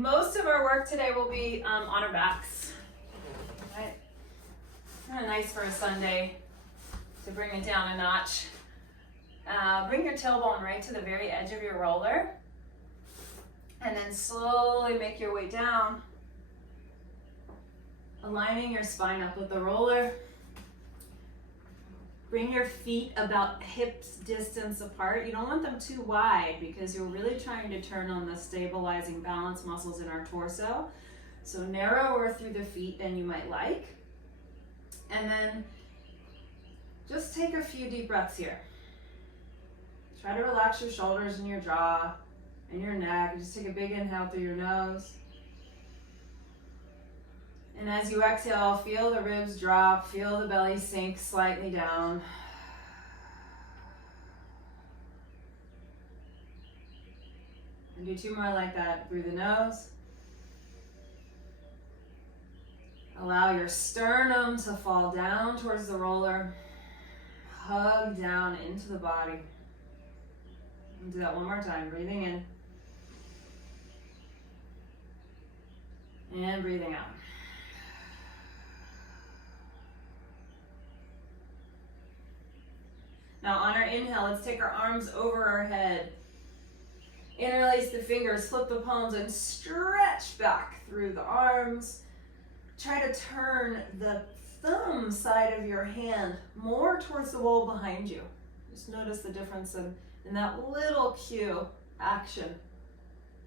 Most of our work today will be on our backs. Right? Kind of nice for a Sunday to bring it down a notch. Bring your tailbone right to the very edge of your roller, and then slowly make your way down, aligning your spine up with the roller. Bring your feet about hips distance apart. You don't want them too wide because you're really trying to turn on the stabilizing balance muscles in our torso. So narrower through the feet than you might like. And then just take a few deep breaths here. Try to relax your shoulders and your jaw and your neck. Just take a big inhale through your nose. And as you exhale, feel the ribs drop, feel the belly sink slightly down. And do 2 more like that through the nose. Allow your sternum to fall down towards the roller. Hug down into the body. And do that one more time, breathing in. And breathing out. Now on our inhale, let's take our arms over our head. Interlace the fingers, flip the palms, and stretch back through the arms. Try to turn the thumb side of your hand more towards the wall behind you. Just notice the difference in that little cue action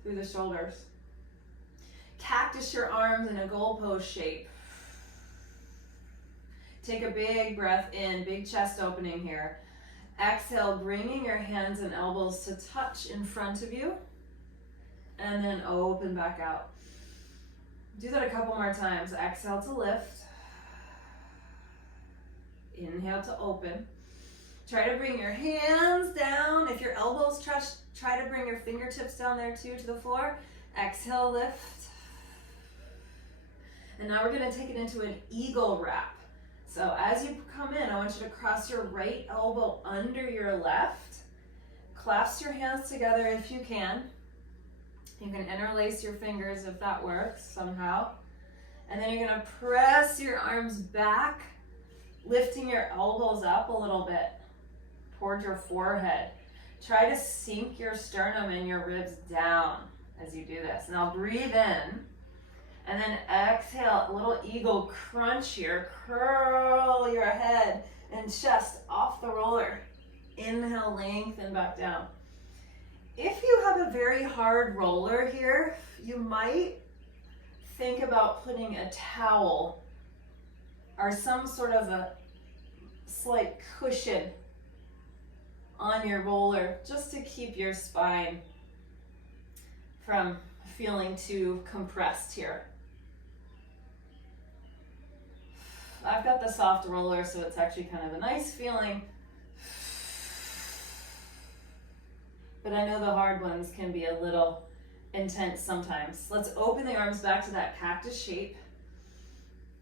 through the shoulders. Cactus your arms in a goalpost shape. Take a big breath in, big chest opening here. Exhale, bringing your hands and elbows to touch in front of you, and then open back out. Do that a couple more times. Exhale to lift. Inhale to open. Try to bring your hands down. If your elbows touch, try to bring your fingertips down there too to the floor. Exhale, lift. And now we're going to take it into an eagle wrap. So as you come in, I want you to cross your right elbow under your left. Clasp your hands together if you can. You can interlace your fingers if that works somehow. And then you're going to press your arms back, lifting your elbows up a little bit towards your forehead. Try to sink your sternum and your ribs down as you do this. Now breathe in. And then exhale, a little eagle crunch here. Curl your head and chest off the roller. Inhale, lengthen back down. If you have a very hard roller here, you might think about putting a towel or some sort of a slight cushion on your roller just to keep your spine from feeling too compressed here. I've got the soft roller, so it's actually kind of a nice feeling. But I know the hard ones can be a little intense sometimes. Let's open the arms back to that cactus shape.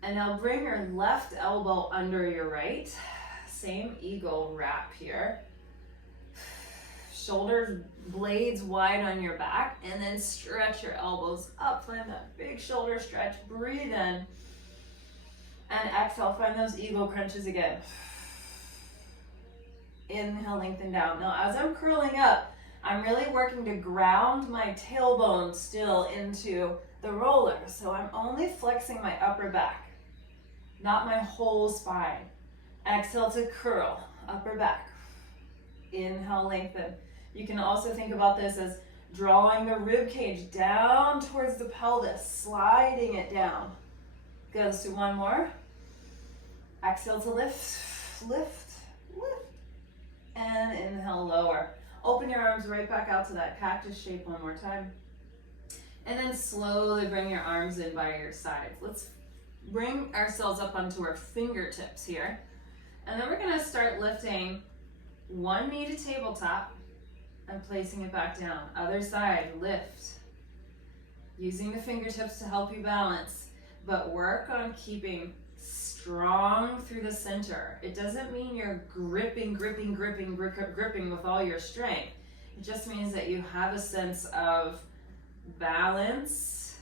And now bring your left elbow under your right. Same eagle wrap here. Shoulders, blades wide on your back. And then stretch your elbows up. Find that big shoulder stretch. Breathe in. And exhale, find those eagle crunches again. Inhale, lengthen down. Now, as I'm curling up, I'm really working to ground my tailbone still into the roller. So I'm only flexing my upper back, not my whole spine. Exhale to curl, upper back. Inhale, lengthen. You can also think about this as drawing the rib cage down towards the pelvis, sliding it down. Good, let's do one more. Exhale to lift, lift, lift. And inhale, lower. Open your arms right back out to that cactus shape one more time. And then slowly bring your arms in by your sides. Let's bring ourselves up onto our fingertips here. And then we're gonna start lifting one knee to tabletop and placing it back down. Other side, lift. Using the fingertips to help you balance, but work on keeping strong through the center. It doesn't mean you're gripping with all your strength. It just means that you have a sense of balance,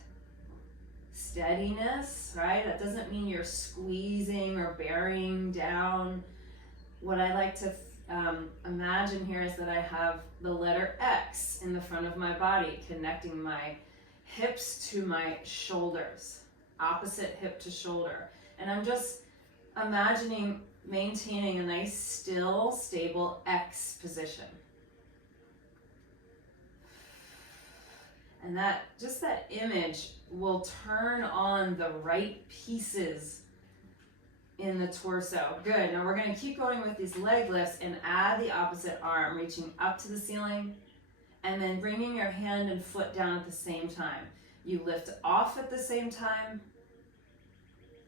steadiness, right? That doesn't mean you're squeezing or bearing down. What I like to imagine here is that I have the letter X in the front of my body, connecting my hips to my shoulders, opposite hip to shoulder. And I'm just imagining maintaining a nice, still, stable X position. And that, just that image will turn on the right pieces in the torso. Good. Now we're going to keep going with these leg lifts and add the opposite arm, reaching up to the ceiling and then bringing your hand and foot down at the same time. You lift off at the same time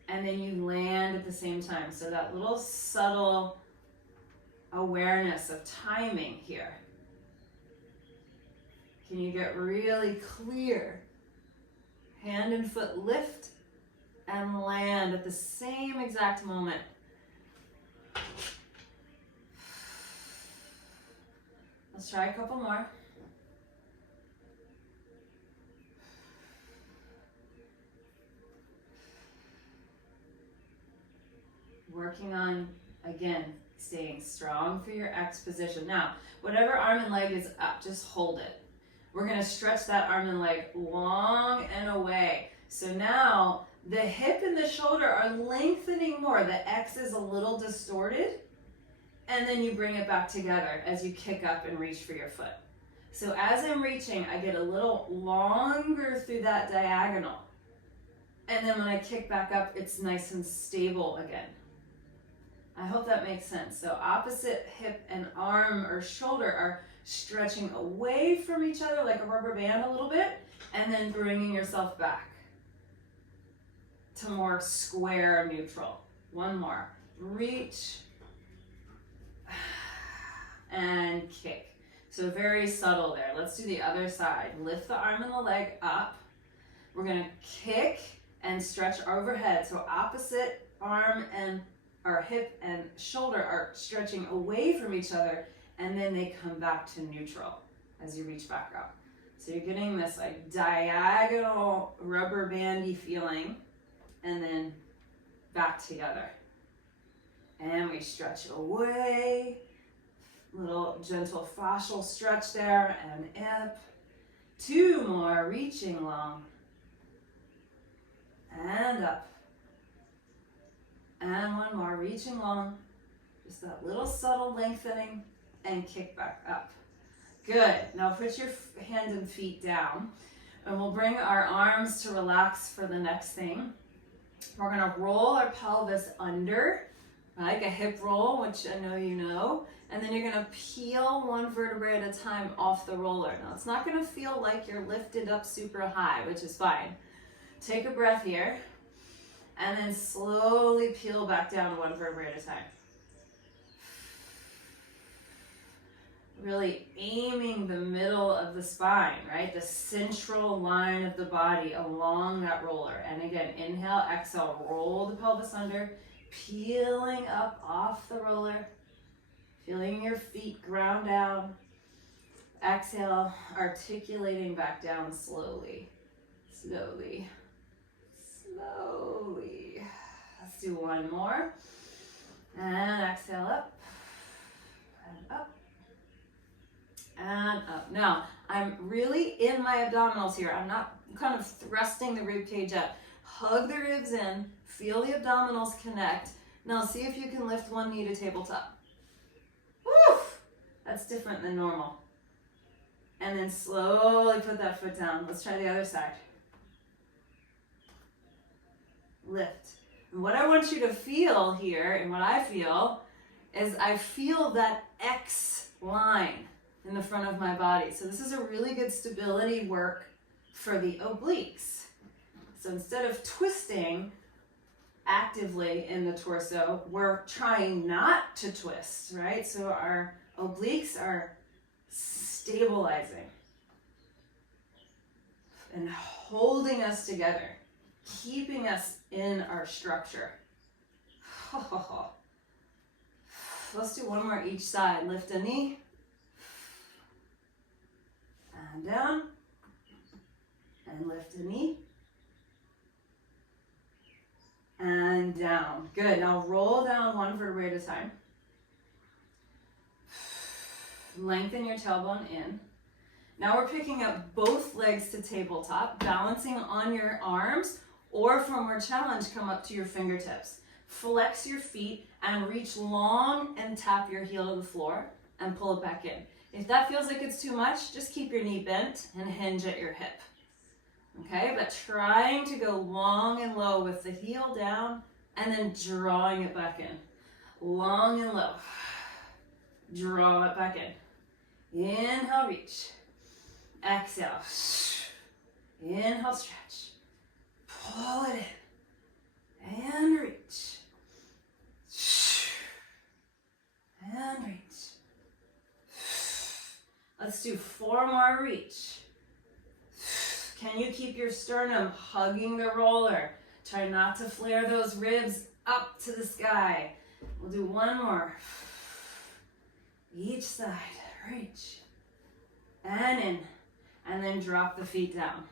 and then you land at the same time. So that little subtle awareness of timing here. Can you get really clear? Hand and foot lift and land at the same exact moment. Let's try a couple more. Working on, again, staying strong for your X position. Now, whatever arm and leg is up, just hold it. We're going to stretch that arm and leg long and away. So now the hip and the shoulder are lengthening more. The X is a little distorted. And then you bring it back together as you kick up and reach for your foot. So as I'm reaching, I get a little longer through that diagonal. And then when I kick back up, it's nice and stable again. I hope that makes sense. So opposite hip and arm or shoulder are stretching away from each other like a rubber band a little bit, and then bringing yourself back to more square neutral. One more. Reach and kick. So very subtle there. Let's do the other side. Lift the arm and the leg up. We're going to kick and stretch overhead. So opposite arm and our hip and shoulder are stretching away from each other, and then they come back to neutral as you reach back up. So you're getting this like diagonal rubber bandy feeling, and then back together. And we stretch away. Little gentle fascial stretch there, and up. Two more, reaching long. And up. And one more, reaching long. Just that little subtle lengthening and kick back up. Good. Now put your hands and feet down, and we'll bring our arms to relax for the next thing. We're going to roll our pelvis under, like a hip roll, which I know you know, and then you're going to peel one vertebrae at a time off the roller. Now it's not going to feel like you're lifted up super high, which is fine. Take a breath here, and then slowly peel back down one vertebrae at a time. Really aiming the middle of the spine, right? The central line of the body along that roller. And again, inhale, exhale, roll the pelvis under, peeling up off the roller, feeling your feet ground down. Exhale, articulating back down slowly, slowly, slowly. Let's do one more. And exhale up and up. And up. Now, I'm really in my abdominals here. I'm not kind of thrusting the rib cage up. Hug the ribs in, feel the abdominals connect. Now see if you can lift one knee to tabletop. Woo! That's different than normal. And then slowly put that foot down. Let's try the other side. Lift. And what I want you to feel here, and what I feel, is I feel that X line in the front of my body. So this is a really good stability work for the obliques. So instead of twisting actively in the torso, we're trying not to twist, right? So our obliques are stabilizing and holding us together, keeping us in our structure. Let's do one more each side. Lift a knee. And down. then lift a knee. And down. Good. Now roll down one vertebrae at a time. Lengthen your tailbone in. Now we're picking up both legs to tabletop, balancing on your arms, or for more challenge, come up to your fingertips. Flex your feet and reach long and tap your heel to the floor and pull it back in. If that feels like it's too much, just keep your knee bent and hinge at your hip. Okay, but trying to go long and low with the heel down and then drawing it back in. Long and low. Draw it back in. Inhale, reach. Exhale. Inhale, stretch. Pull it in. And reach. And reach. Let's do 4 more reach. Can you keep your sternum hugging the roller? Try not to flare those ribs up to the sky. We'll do 1 more. Each side. Reach. And in. And then drop the feet down.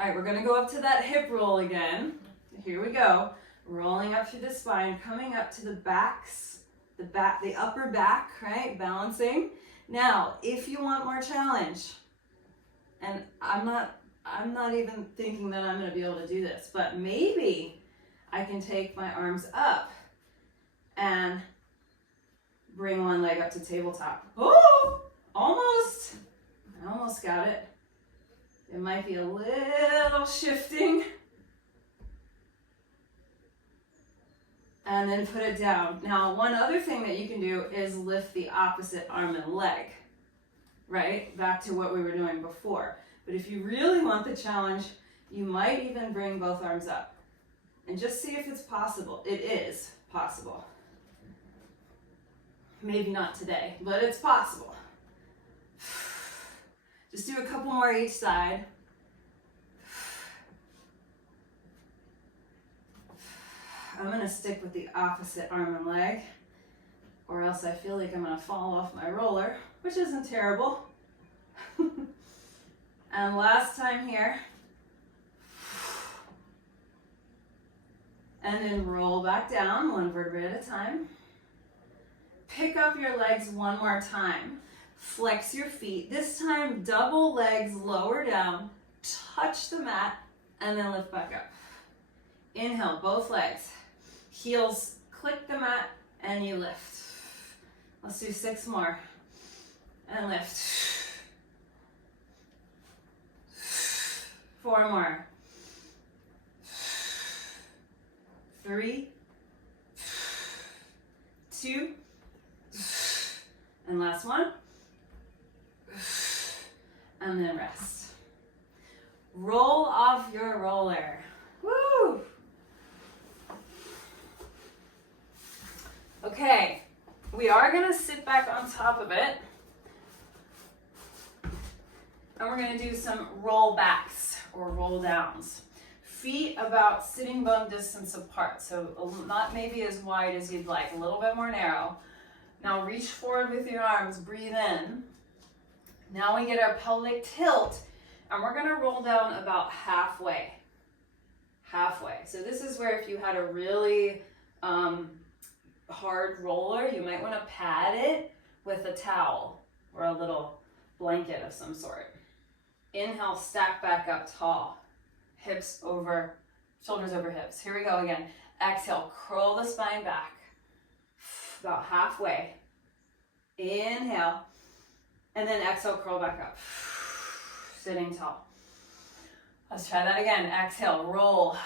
All right, we're going to go up to that hip roll again. Here we go. Rolling up through the spine, coming up to the backs, the upper back, right? Balancing. Now, if you want more challenge, and I'm not even thinking that I'm going to be able to do this, but maybe I can take my arms up and bring one leg up to tabletop. Oh, almost. I almost got it. It might be a little shifting. And then put it down. Now, one other thing that you can do is lift the opposite arm and leg, right? Back to what we were doing before. But if you really want the challenge, you might even bring both arms up and just see if it's possible. It is possible. Maybe not today, but it's possible. Just do a couple more each side. I'm going to stick with the opposite arm and leg, or else I feel like I'm going to fall off my roller, which isn't terrible. And last time here. And then roll back down, 1 vertebrae at a time. Pick up your legs 1 more time. Flex your feet. This time, double legs lower down, touch the mat, and then lift back up. Inhale, both legs. Heels click the mat, and you lift. Let's do 6 more. And lift. 4 more. 3, 2, and last one. And then rest. Roll off your roller. Woo! Okay, we are going to sit back on top of it. And we're going to do some roll backs or roll downs. Feet about sitting bone distance apart, so not maybe as wide as you'd like, a little bit more narrow. Now reach forward with your arms, breathe in. Now we get our pelvic tilt, and we're going to roll down about halfway. Halfway. So this is where if you had a really hard roller, you might want to pad it with a towel or a little blanket of some sort. Inhale, stack back up tall. Hips over, shoulders over hips. Here we go again. Exhale, curl the spine back. About halfway. Inhale. And then exhale, curl back up. Sitting tall. Let's try that again. Exhale, roll.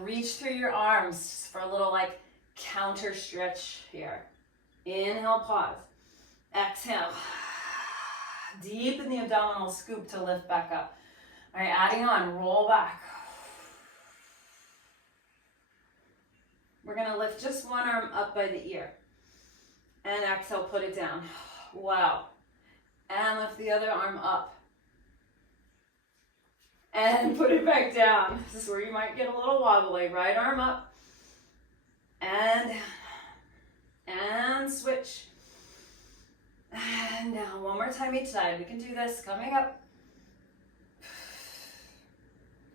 Reach through your arms for a little like counter stretch here. Inhale, pause. Exhale. Deepen the abdominal scoop to lift back up. All right, adding on, roll back. We're going to lift just one arm up by the ear. And exhale, put it down. Wow. And lift the other arm up. And put it back down. This is where you might get a little wobbly. Right arm up. And switch. And down. One more time each side. We can do this. Coming up.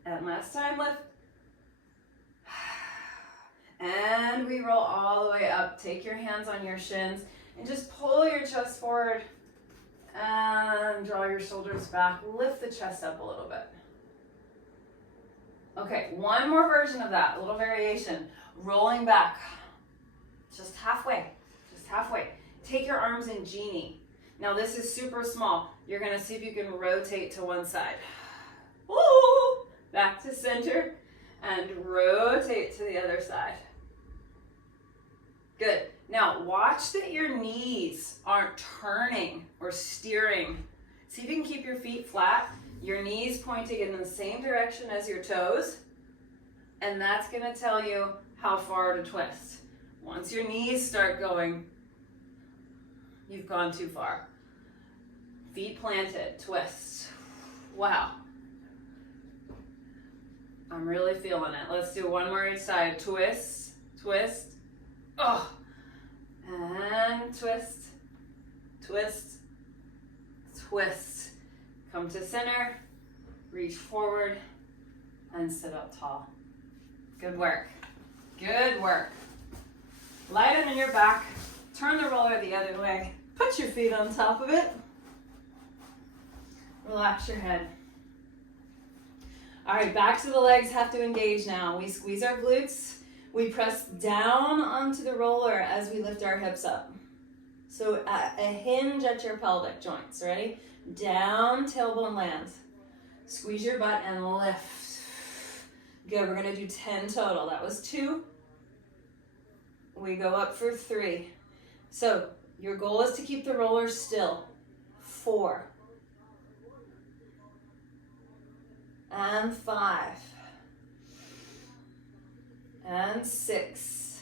And last time, lift. And we roll all the way up. Take your hands on your shins and just pull your chest forward and draw your shoulders back. Lift the chest up a little bit. Okay, one more version of that, a little variation. Rolling back, just halfway, just halfway. Take your arms in genie. Now this is super small. You're gonna see if you can rotate to one side. Woo! Back to center and rotate to the other side. Good. Now watch that your knees aren't turning or steering. See if you can keep your feet flat, your knees pointing in the same direction as your toes, and that's gonna tell you how far to twist. Once your knees start going, you've gone too far. Feet planted, twist. Wow. I'm really feeling it. Let's do one more each side. Twist, twist. Oh. And twist, twist, twist. Come to center, reach forward, and sit up tall. Good work. Good work. Lighten in your back. Turn the roller the other way. Put your feet on top of it. Relax your head. All right, back to the legs have to engage now. We squeeze our glutes. We press down onto the roller as we lift our hips up. So a hinge at your pelvic joints. Ready? Down, tailbone lands. Squeeze your butt and lift. Good, we're gonna do 10 total. That was 2. We go up for 3. So your goal is to keep the roller still. 4. And 5. And 6.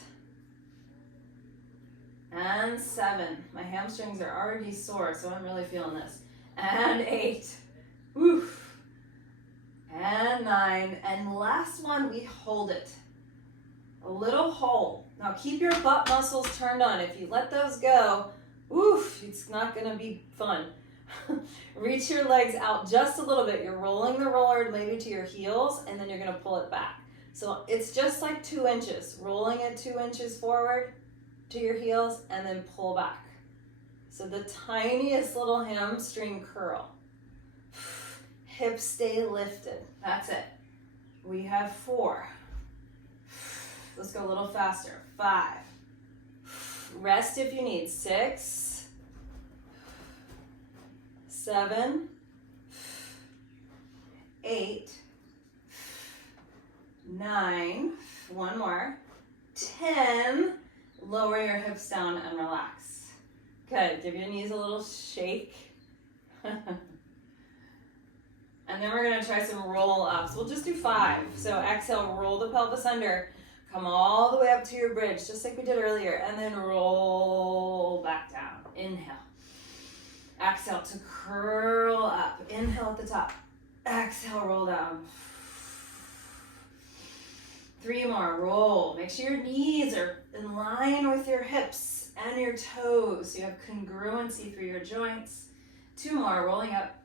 And 7. My hamstrings are already sore, so I'm really feeling this. And 8. Oof. And 9. And last one, we hold it. A little hold. Now keep your butt muscles turned on. If you let those go, oof, it's not gonna be fun. Reach your legs out just a little bit. You're rolling the roller maybe to your heels, and then you're gonna pull it back. So it's just like 2 inches. Rolling it 2 inches forward to your heels, and then pull back. So the tiniest little hamstring curl. Hips stay lifted. That's it. We have 4. Let's go a little faster. 5. Rest if you need. 6. 7. 8. 9. One more. 10. Lower your hips down and relax. Good. Give your knees a little shake. And then we're going to try some roll ups. We'll just do 5. So exhale, roll the pelvis under. Come all the way up to your bridge, just like we did earlier. And then roll back down. Inhale. Exhale to curl up. Inhale at the top. Exhale, roll down. 3 more. Roll. Make sure your knees are in line with your hips and your toes. So you have congruency through your joints. 2 more. Rolling up.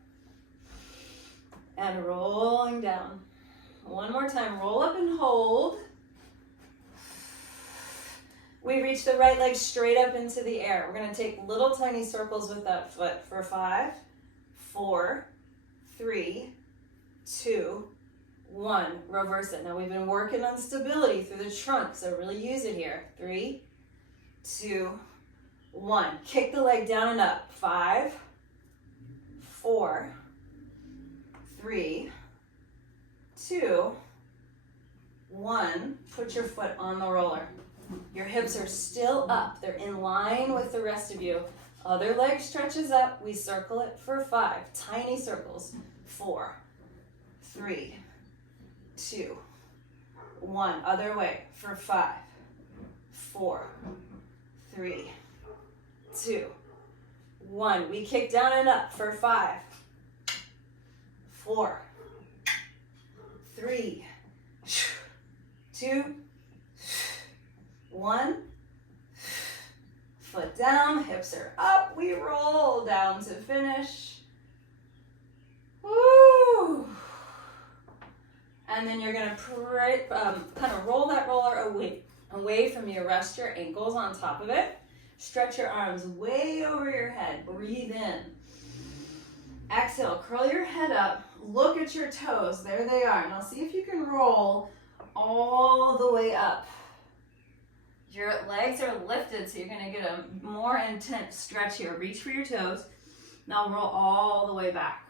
And rolling down. 1 more time. Roll up and hold. We reach the right leg straight up into the air. We're going to take little tiny circles with that foot for 5, 4, 3, 2, 1. Reverse it. Now we've been working on stability through the trunk, so really use it here. 3, 2, 1. Kick the leg down and up. 5, 4, 3, 2, 1. Put your foot on the roller. Your hips are still up. They're in line with the rest of you. Other leg stretches up. We circle it for 5. Tiny circles. 4, 3, 2, 1. Other way for 5, 4, 3, 2, 1. We kick down and up for 5, 4, 3, 2, 1. Foot down, hips are up. We roll down to finish. Woo! And then you're gonna kind of roll that roller away from you. Rest your ankles on top of it. Stretch your arms way over your head. Breathe in. Exhale, curl your head up. Look at your toes. There they are. Now see if you can roll all the way up. Your legs are lifted, so you're gonna get a more intense stretch here. Reach for your toes. Now roll all the way back.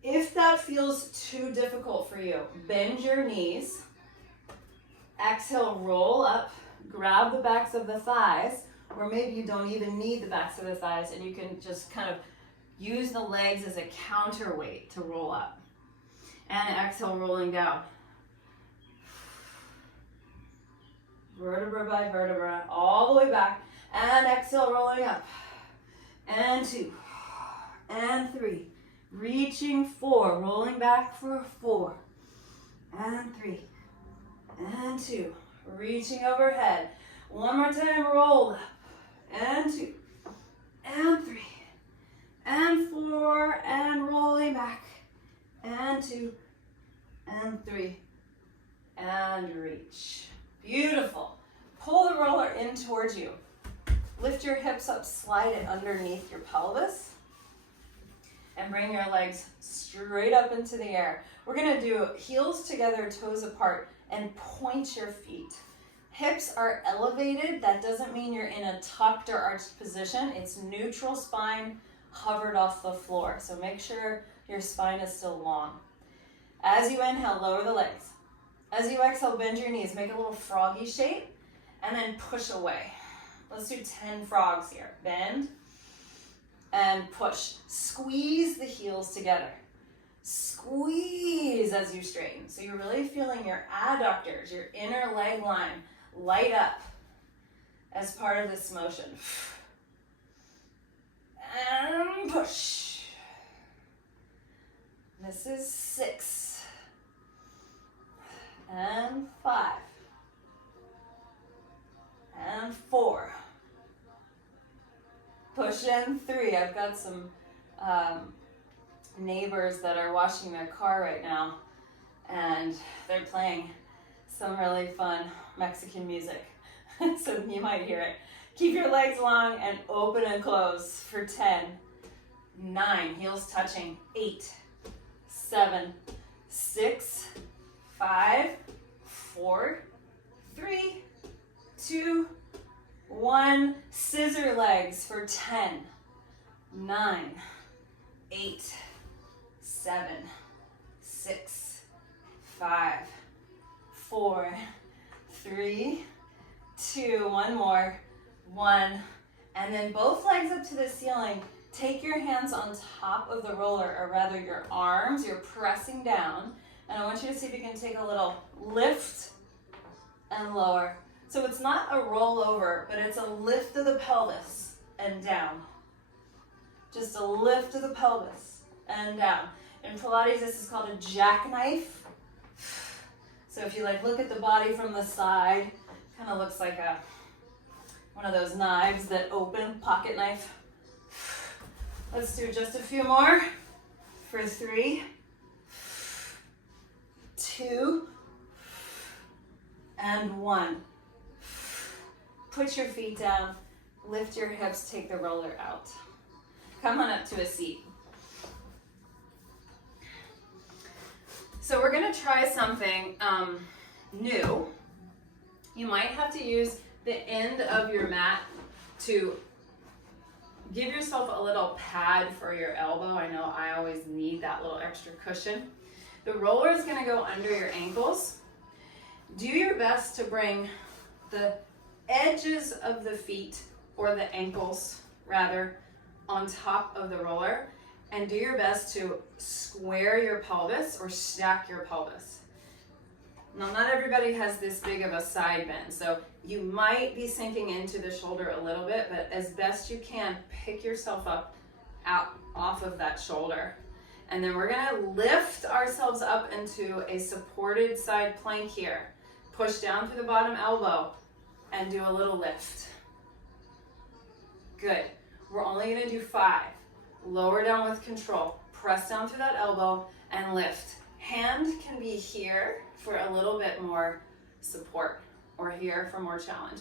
If that feels too difficult for you, bend your knees. Exhale, roll up. Grab the backs of the thighs, or maybe you don't even need the backs of the thighs and you can just kind of use the legs as a counterweight to roll up. And exhale, rolling down. Vertebra by vertebra, all the way back. And exhale, rolling up. And 2. And 3. Reaching 4. Rolling back for 4. And 3. And 2. Reaching overhead. One more time, roll up. And 2. And 3. And 4. And rolling back. And 2. And 3. And reach. Beautiful. Pull the roller in towards you. Lift your hips up, slide it underneath your pelvis. And bring your legs straight up into the air. We're gonna do heels together, toes apart, and point your feet. Hips are elevated. That doesn't mean you're in a tucked or arched position. It's neutral spine hovered off the floor. So make sure your spine is still long. As you inhale, lower the legs. As you exhale, bend your knees. Make a little froggy shape and then push away. Let's do 10 frogs here. Bend and push. Squeeze the heels together. Squeeze as you straighten. So you're really feeling your adductors, your inner leg line light up as part of this motion. And push. This is 6. And 5. And 4. Push in 3. I've got some neighbors that are washing their car right now, and they're playing some really fun Mexican music. So you might hear it. Keep your legs long and open and close for 10, 9, heels touching, 8, 7, 6, 5, 4, 3, 2, 1. Scissor legs for 10, 9, 8, 7, 6, 5, 4, 3, 2, one more, 1. And then both legs up to the ceiling. Take your hands on top of the roller, or rather your arms. You're pressing down. And I want you to see if you can take a little lift and lower. So it's not a rollover, but it's a lift of the pelvis and down. Just a lift of the pelvis and down. In Pilates, this is called a jackknife. So if you look at the body from the side, kind of looks like one of those knives that open, pocket knife. Let's do just a few more for 3, 2, and 1. Put your feet down, lift your hips, take the roller out. Come on up to a seat. So we're gonna try something new. You might have to use the end of your mat to give yourself a little pad for your elbow. I know I always need that little extra cushion. The roller is gonna go under your ankles. Do your best to bring the edges of the feet, or the ankles rather, on top of the roller, and do your best to square your pelvis or stack your pelvis. Now, not everybody has this big of a side bend, so you might be sinking into the shoulder a little bit, but as best you can, pick yourself up out off of that shoulder. And then we're gonna lift ourselves up into a supported side plank here. Push down through the bottom elbow and do a little lift. Good. We're only gonna do 5. Lower down with control. Press down through that elbow and lift. Hand can be here for a little bit more support or here for more challenge.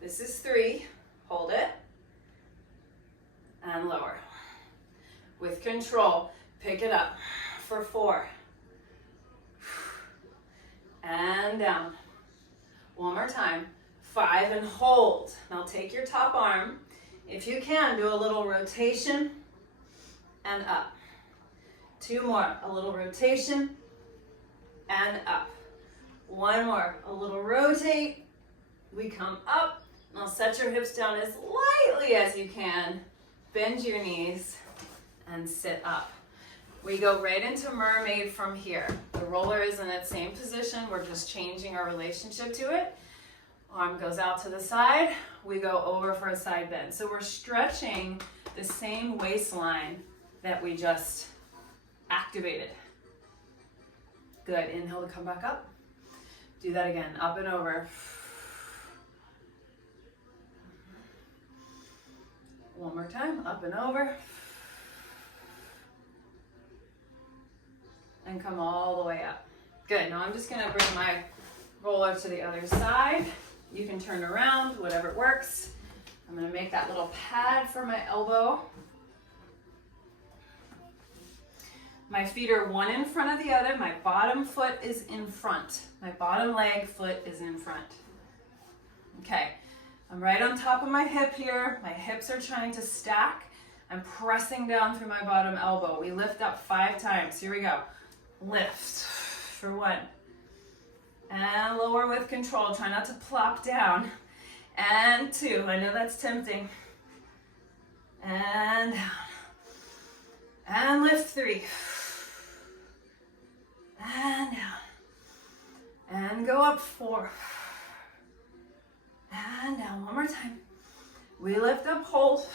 This is 3, hold it, and lower. With control, pick it up for 4, and down. One more time, 5, and hold. Now take your top arm. If you can, do a little rotation and up. 2 more, a little rotation and up. 1 more, a little rotate. We come up. Now set your hips down as lightly as you can. Bend your knees and sit up. We go right into mermaid from here. The roller is in that same position. We're just changing our relationship to it. Arm goes out to the side. We go over for a side bend. So we're stretching the same waistline that we just activated. Good. Inhale to come back up. Do that again. Up and over. One more time. Up and over. And come all the way up. Good. Now I'm just going to bring my roller to the other side. You can turn around, whatever works. I'm going to make that little pad for my elbow. My feet are one in front of the other. My bottom foot is in front. My bottom leg foot is in front. Okay, I'm right on top of my hip here. My hips are trying to stack. I'm pressing down through my bottom elbow. We lift up 5 times. Here we go. Lift for 1. And lower with control. Try not to plop down. And 2. I know that's tempting. And down. And lift 3. And down. And go up 4. And down. One more time. We lift up, hold.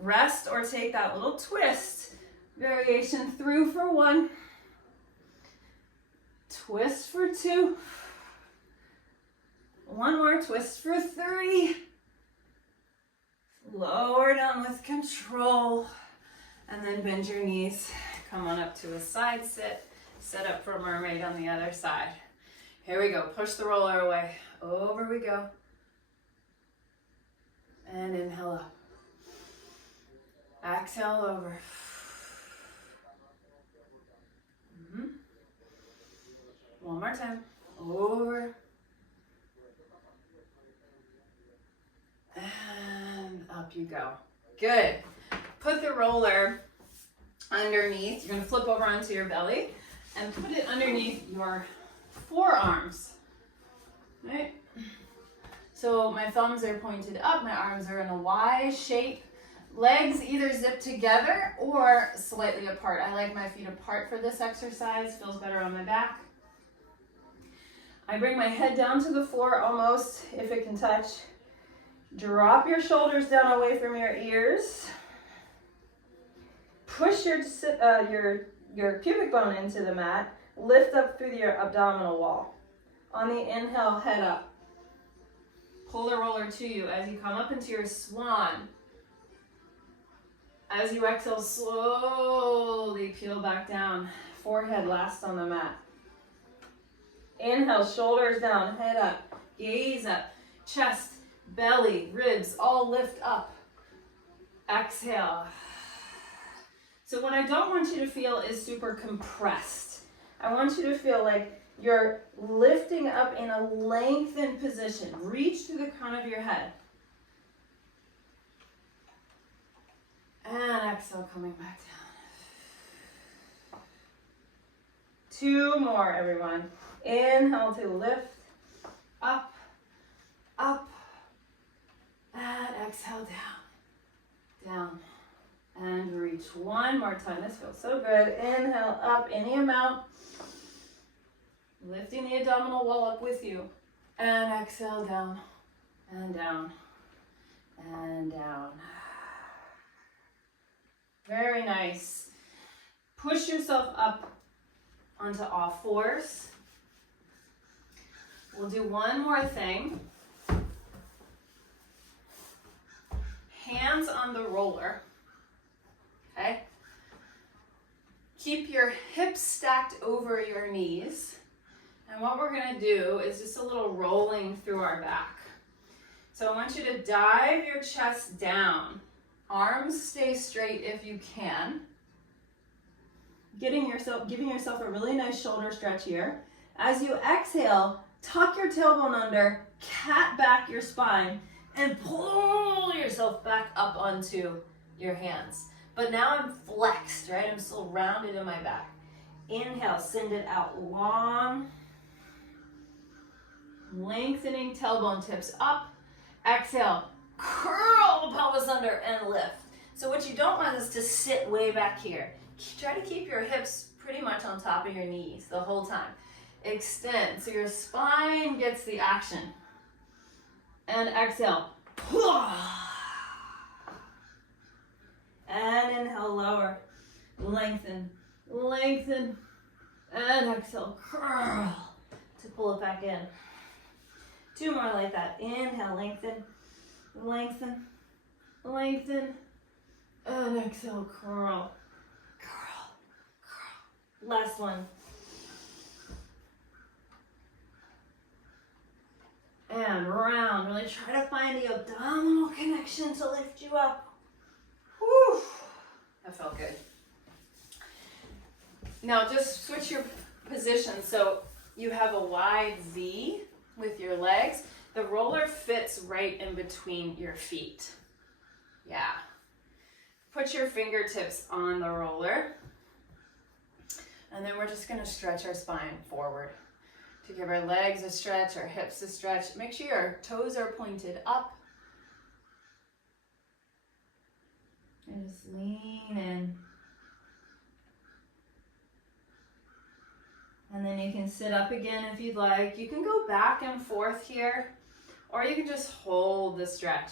Rest or take that little twist. Variation through for 1. Twist for 2. 1 more twist for 3. Lower down with control. And then bend your knees. Come on up to a side sit. Set up for mermaid on the other side. Here we go. Push the roller away. Over we go. And inhale up. Exhale over. One more time. Over. And up you go. Good. Put the roller underneath. You're going to flip over onto your belly and put it underneath your forearms. Right? So my thumbs are pointed up, my arms are in a Y shape. Legs either zip together or slightly apart. I like my feet apart for this exercise, feels better on my back. I bring my head down to the floor almost, if it can touch. Drop your shoulders down away from your ears. Push your pubic bone into the mat. Lift up through your abdominal wall. On the inhale, head up. Pull the roller to you as you come up into your swan. As you exhale, slowly peel back down. Forehead last on the mat. Inhale, shoulders down, head up, gaze up, chest, belly, ribs, all lift up. Exhale. So what I don't want you to feel is super compressed. I want you to feel like you're lifting up in a lengthened position. Reach to the crown of your head. And exhale, coming back down. 2 more, everyone. Inhale to lift. Up, up. And exhale, down, down. And reach 1 more time. This feels so good. Inhale up any amount. Lifting the abdominal wall up with you. And exhale down and down and down. Very nice. Push yourself up onto all fours. We'll do one more thing. Hands on the roller. Okay? Keep your hips stacked over your knees. And what we're gonna do is just a little rolling through our back. So I want you to dive your chest down. Arms stay straight if you can. Giving yourself a really nice shoulder stretch here. As you exhale, tuck your tailbone under, cat back your spine, and pull yourself back up onto your hands. But now I'm flexed, right? I'm still rounded in my back. Inhale, send it out long. Lengthening tailbone tips up. Exhale, curl the pelvis under and lift. So what you don't want is to sit way back here. Try to keep your hips pretty much on top of your knees the whole time. Extend so your spine gets the action. And exhale. And inhale, lower. Lengthen, lengthen. And exhale, curl to pull it back in. 2 more like that. Inhale, lengthen, lengthen, lengthen. And exhale, curl, curl, curl. Last one. And round. Really try to find the abdominal connection to lift you up. Whew. That felt good. Now just switch your position so you have a wide V with your legs. The roller fits right in between your feet. Yeah. Put your fingertips on the roller. And then we're just gonna stretch our spine forward to give our legs a stretch, our hips a stretch. Make sure your toes are pointed up. And just lean in. And then you can sit up again if you'd like. You can go back and forth here, or you can just hold the stretch.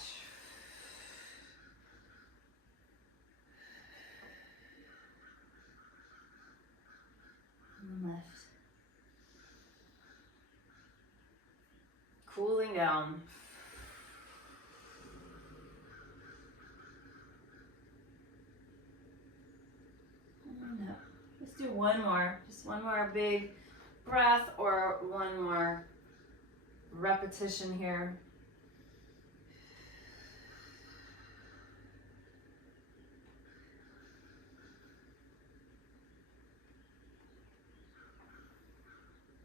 And lift. Cooling down. And up. Let's do one more. Just one more big breath or one more repetition here.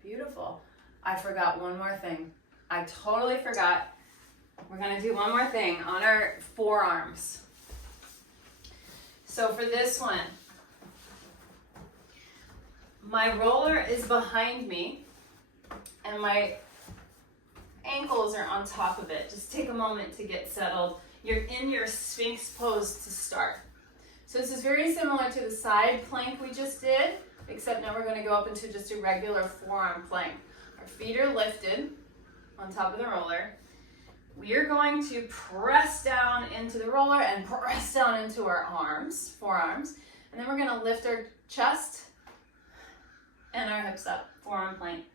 Beautiful. I forgot one more thing. I totally forgot. We're gonna do one more thing on our forearms. So for this one, my roller is behind me and my ankles are on top of it. Just take a moment to get settled. You're in your Sphinx pose to start. So this is very similar to the side plank we just did, except now we're going to go up into just a regular forearm plank. Our feet are lifted on top of the roller. We are going to press down into the roller and press down into our arms, forearms, and then we're going to lift our chest and our hips up, forearm plank.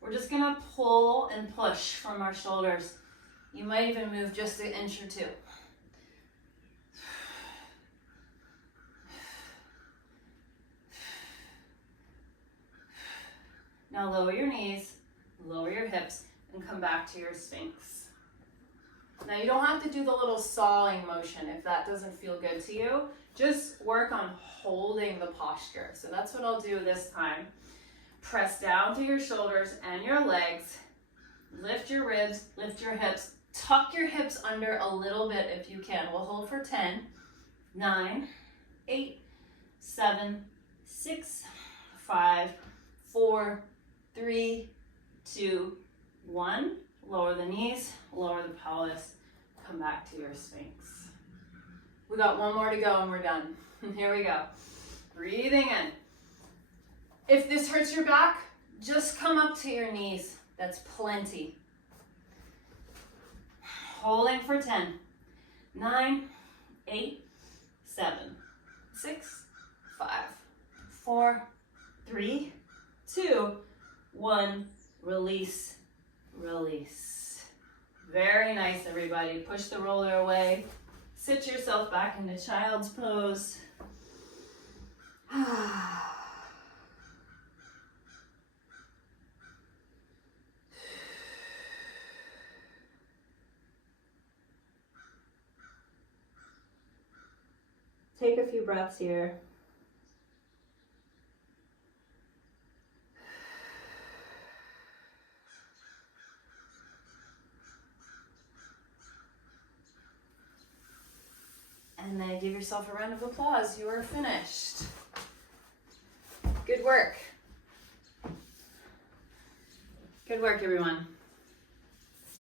We're just gonna pull and push from our shoulders. You might even move just an inch or 2. Now lower your knees, lower your hips, and come back to your Sphinx. Now you don't have to do the little sawing motion if that doesn't feel good to you. Just work on holding the posture. So that's what I'll do this time. Press down to your shoulders and your legs. Lift your ribs, lift your hips. Tuck your hips under a little bit if you can. We'll hold for 10, 9, 8, 7, 6, 5, 4, 3, 2, 1. Lower the knees, lower the pelvis. Come back to your Sphinx. We got one more to go and we're done. Here we go. Breathing in. If this hurts your back, just come up to your knees. That's plenty. Holding for 10, 9, 8, 7, 6, 5, 4, 3, 2, 1. Release, release. Very nice, everybody. Push the roller away. Sit yourself back into child's pose. Take a few breaths here. And then give yourself a round of applause. You are finished. Good work. Good work, everyone.